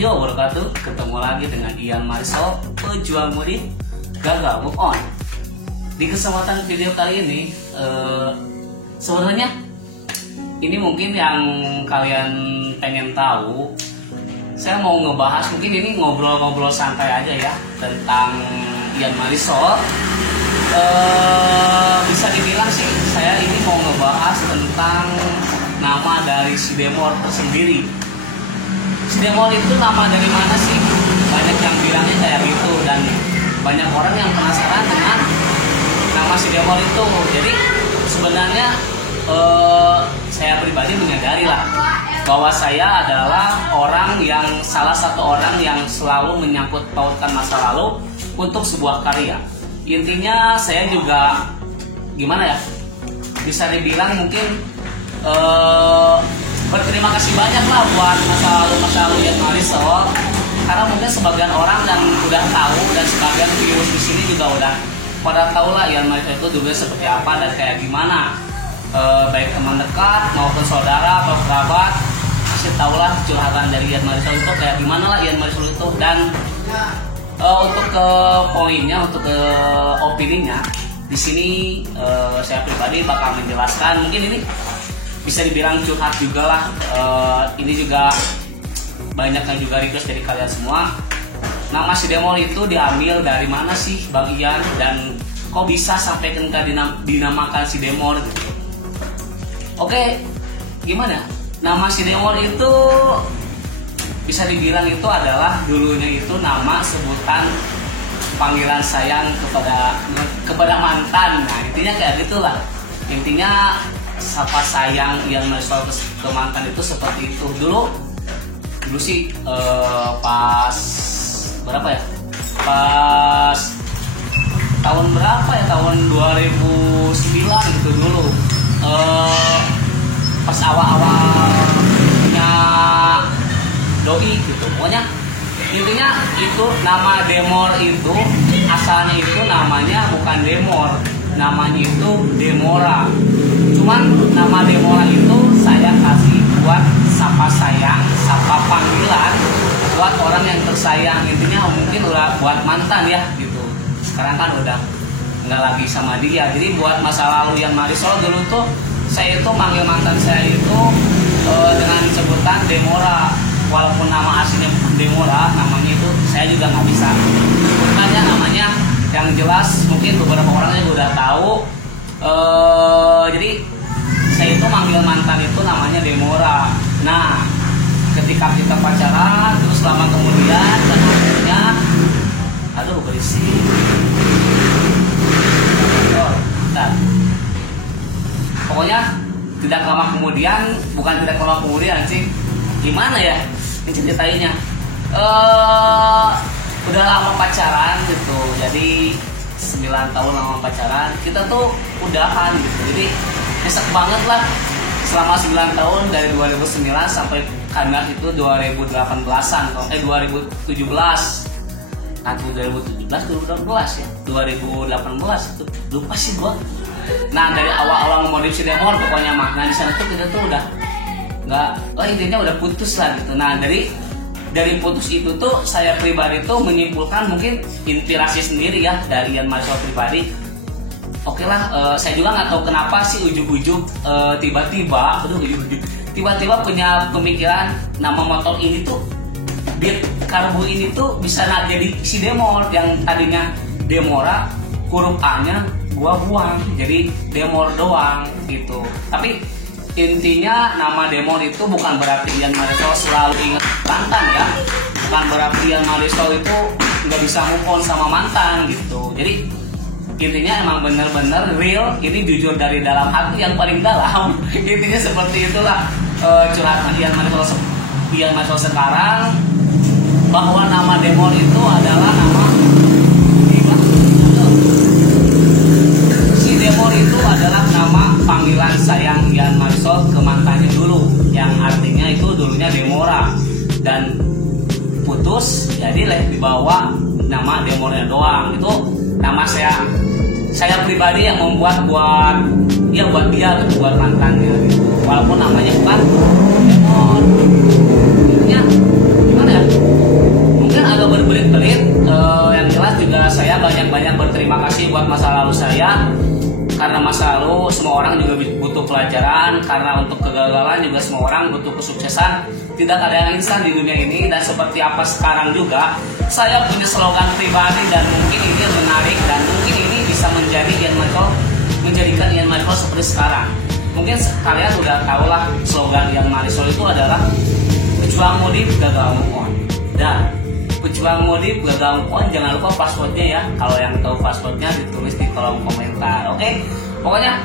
warahmatullahi wabarakatuh. Ketemu lagi dengan Ian Marisol, pejuang mudik gagal move on. Di kesempatan video kali ini, sebenarnya ini mungkin yang kalian pengen tahu. Saya mau ngebahas, mungkin ini ngobrol-ngobrol santai aja ya, tentang Ian Marisol. Bisa dibilang sih, saya ini mau ngebahas tentang nama dari si Demor tersendiri. Si Demor itu nama dari mana sih? Banyak yang bilangnya kayak gitu, dan banyak orang yang penasaran dengan nama si Demor itu. Jadi sebenarnya saya pribadi menyadari lah bahwa saya adalah salah satu orang yang selalu menyangkut pautkan masa lalu untuk sebuah karya. Intinya saya juga gimana ya, bisa dibilang mungkin berterima kasih banyak lah buat masa lalu Ian Marisol, karena mungkin sebagian orang yang udah tahu dan sebagian viewers di sini juga udah pada tahu lah Ian Marisol itu dulu seperti apa dan kayak gimana. Baik teman dekat maupun saudara atau kerabat masih tahu lah curhatan dari Ian Marisol itu kayak gimana lah Ian Marisol itu. Dan untuk ke poinnya, untuk ke opininya, di sini saya pribadi bakal menjelaskan. Mungkin ini bisa dibilang curhat juga lah. Ini juga banyak yang juga request dari kalian semua. Nama si Demor itu diambil dari mana sih Bang Ian, dan kok bisa sampai dinamakan si Demor gitu. Oke, gimana? Nama si Demor itu bisa dibilang itu adalah dulunya itu nama sebutan panggilan sayang kepada mantan. Nah, intinya kayak gitulah. Intinya sapa sayang Ian Marisol ke mantan itu seperti itu. Dulu sih pas berapa ya? Pas tahun berapa ya? Tahun 2009 gitu dulu. Pas awal-awal punya doi gitu. Pokoknya intinya itu nama Demor itu asalnya itu namanya bukan Demor, namanya itu Demora. Cuman nama Demora itu saya kasih buat sapa sayang, sapa panggilan buat orang yang tersayang. Intinya mungkin udah buat mantan ya gitu. Sekarang kan udah nggak lagi sama dia. Jadi buat masa lalu Ian Marisol dulu tuh saya itu manggil mantan saya itu dengan sebutan Demora. Walaupun nama aslinya bukan Demora, namanya itu saya juga nggak bisa sebutkannya namanya yang jelas. Mungkin beberapa orang juga udah tahu. Jadi saya itu manggil mantan itu namanya Demora. Nah, ketika kita pacaran, terus lama kemudian dan akhirnya, aduh berisik. Pokoknya tidak lama kemudian, bukan tidak lama kemudian sih, gimana ya ceritainnya, udah lama pacaran gitu. Jadi 9 tahun lama pacaran, kita tuh udahan gitu. Jadi nyesek banget lah selama 9 tahun dari 2009 sampai kandas itu 2018an, 2017. Atau 2017 ya, 2018 itu lupa sih gua. Nah, dari awal-awal modif si Demor pokoknya mah. Nah, di sana tuh kita tuh udah intinya udah putus lah gitu. Nah, dari putus itu tuh saya pribadi tuh menyimpulkan mungkin inspirasi sendiri ya dari Ian Marisol pribadi. Oke lah, saya juga nggak tahu kenapa sih ujuk-ujuk tiba-tiba punya pemikiran nama motor ini tuh Beat Karbu ini tuh bisa jadi si Demor, yang tadinya Demora huruf A-nya gua buang jadi Demor doang gitu. Tapi intinya nama Demor itu bukan berarti Ian Marisol selalu ingat mantan ya, bukan berarti Ian Marisol itu nggak bisa move on sama mantan gitu. Jadi intinya emang bener-bener real, ini jujur dari dalam hati yang paling dalam. Intinya seperti itulah curhatan Ian Marisol sekarang, bahwa nama Demor itu adalah nama Demor itu adalah nama panggilan sayang Ian Marisol ke mantannya dulu, yang artinya itu dulunya Demora, dan putus jadi dibawa nama Demornya doang. Itu nama saya pribadi yang membuat buat dia gitu, buat mantannya gitu. Walaupun namanya bukan Demor. Intinya gimana ya? buat masa lalu saya, karena masa lalu semua orang juga butuh pelajaran, karena untuk kegagalan juga semua orang butuh kesuksesan. Tidak ada yang instan di dunia ini, dan seperti apa sekarang juga saya punya slogan pribadi, dan mungkin ini menarik dan mungkin ini bisa menjadikan Ian Marisol seperti sekarang. Mungkin kalian udah tahu lah slogan Ian Marisol itu adalah pejuang modif gagal move on. Dan pejuang modif gagal move on, jangan lupa passwordnya ya. Kalau yang tahu passwordnya ditulis di kolom komentar. Oke? Pokoknya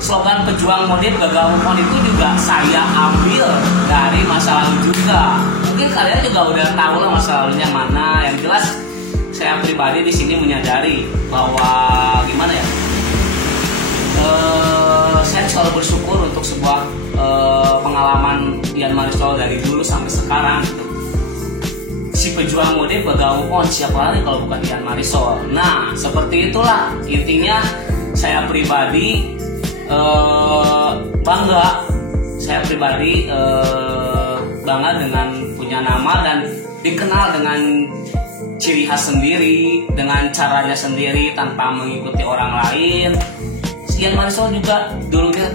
slogan pejuang modif gagal move on itu juga saya ambil dari masa lalu juga. Mungkin kalian juga udah tahu lah masa lalunya mana. Yang jelas saya pribadi di sini menyadari bahwa gimana ya, saya selalu bersyukur untuk sebuah pengalaman Ian Marisol dari dulu sampai sekarang. Si pejuang modif gagal move on, siapa lagi kalau bukan Ian Marisol. Nah, seperti itulah intinya. Saya pribadi bangga. Saya pribadi bangga dengan punya nama dan dikenal dengan ciri khas sendiri, dengan caranya sendiri tanpa mengikuti orang lain. Ian Marisol juga dulunya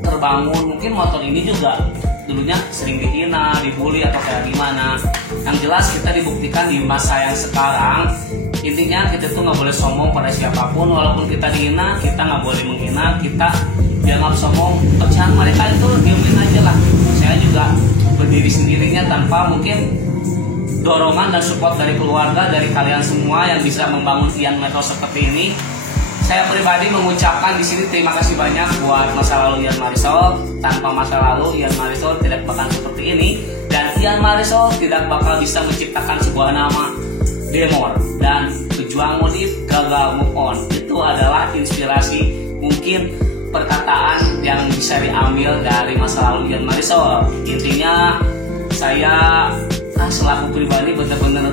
terbangun, mungkin motor ini juga dulunya sering dihina, dibully atau kayak gimana. Yang jelas kita dibuktikan di masa yang sekarang. Intinya kita tuh nggak boleh sombong pada siapapun, walaupun kita dihina, kita nggak boleh menghina, kita dianggap sombong. Pecahan mereka itu diemin aja lah. Saya juga berdiri sendirinya tanpa mungkin dorongan dan support dari keluarga, dari kalian semua yang bisa membangun Ian Marisol seperti ini. Saya pribadi mengucapkan di sini terima kasih banyak buat masa lalu Ian Marisol. Tanpa masa lalu Ian Marisol tidak bakal seperti ini, dan Ian Marisol tidak bakal bisa menciptakan sebuah nama Demor dan pejuang modif gagal move on. Itu adalah inspirasi, mungkin perkataan yang bisa diambil dari masa lalu Ian Marisol. Intinya saya selaku pribadi benar-benar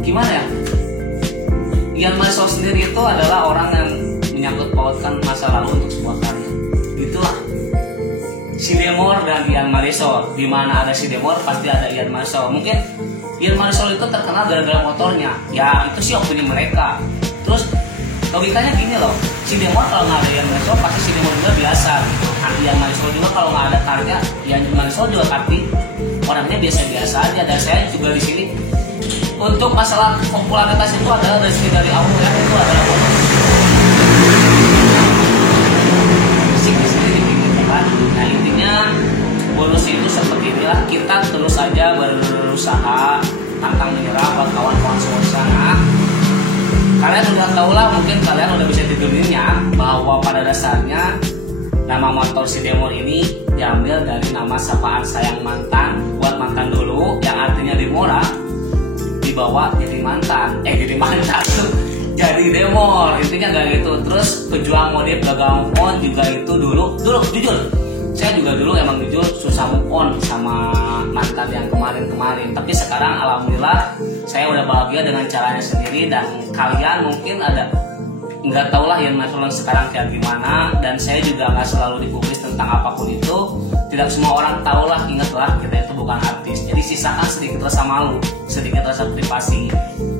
gimana ya, Ian Marisol sendiri itu adalah orang yang menyangkut pautkan masa lalu untuk sebuah karya. Itulah si Demor dan Ian Marisol. Di mana ada si Demor pasti ada Ian Marisol. Mungkin Ian Marisol itu terkenal gara-gara motornya. Ya itu sih opini mereka. Terus logikanya gini loh, si Demor kalau nggak ada Ian Marisol pasti si Demor juga biasa gitu. Nah, Ian Marisol juga kalau nggak ada karya, Ian Marisol juga tapi orangnya biasa-biasa aja. Dan saya juga di sini untuk masalah popularitas itu adalah rezeki dari Allah ya. Itu adalah fisik di sini dipikirkan. Nah intinya bonus itu seperti inilah, kita terus saja berusaha, pantang menyerah buat kawan-kawan semua di sana. Kalian udah tahu lah, mungkin kalian udah bisa tidurnya bahwa pada dasarnya nama motor si Demor ini diambil dari nama sapaan sayang mantan. Buat mantan dulu yang artinya Demora, dibawa jadi mantan, jadi Demor, intinya gak gitu. Terus pejuang modif gagal move on juga itu dulu jujur, saya juga dulu emang jujur susah move on sama mantan yang kemarin. Tapi sekarang alhamdulillah saya udah bahagia dengan caranya sendiri. Dan kalian mungkin ada nggak tahu lah Ian Marisol sekarang kayak gimana, dan saya juga nggak selalu dipublis tentang apapun itu. Tidak semua orang tahu lah, ingatlah kita itu bukan artis. Jadi sisakan sedikit rasa malu, sedikit rasa privasi.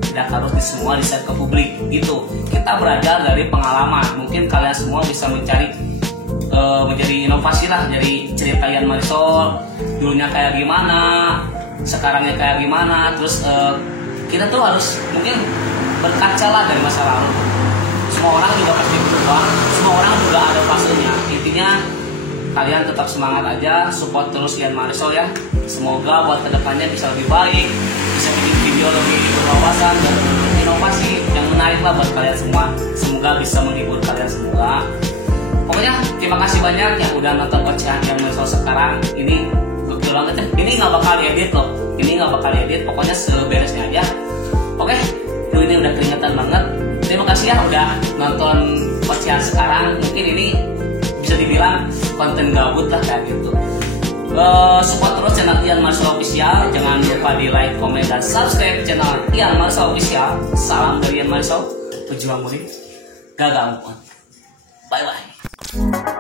Tidak harus semua di-share ke publik gitu. Kita belajar dari pengalaman. Mungkin kalian semua bisa mencari menjadi inovasi lah, jadi cerita Ian Marisol dulunya kayak gimana, sekarangnya kayak gimana. Terus kita tuh harus mungkin berkaca lah dari masa lalu. Semua orang juga pasti berubah, semua orang juga ada fasenya. Intinya kalian tetap semangat aja, support terus Ian Marisol ya. Semoga buat kedepannya bisa lebih baik, bisa bikin video lebih berwawasan dan inovasi yang menarik lah buat kalian semua. Semoga bisa menghibur kalian semua. Pokoknya terima kasih banyak yang udah nonton ocehan Ian Marisol sekarang. Ini gokil banget ya. Ini nggak bakal diedit loh. Ini nggak bakal diedit. Pokoknya seberesnya aja. Oke, ini udah keringetan banget. Terima kasih ya udah nonton ocehan sekarang. Mungkin ini bisa dibilang konten gabut lah kayak gitu. Support terus channel Ian Marisol Official. Jangan lupa di like, komen, dan subscribe channel Ian Marisol Official. Salam dari Ian Marisol, pejuang mudik gagal move on. Bye bye.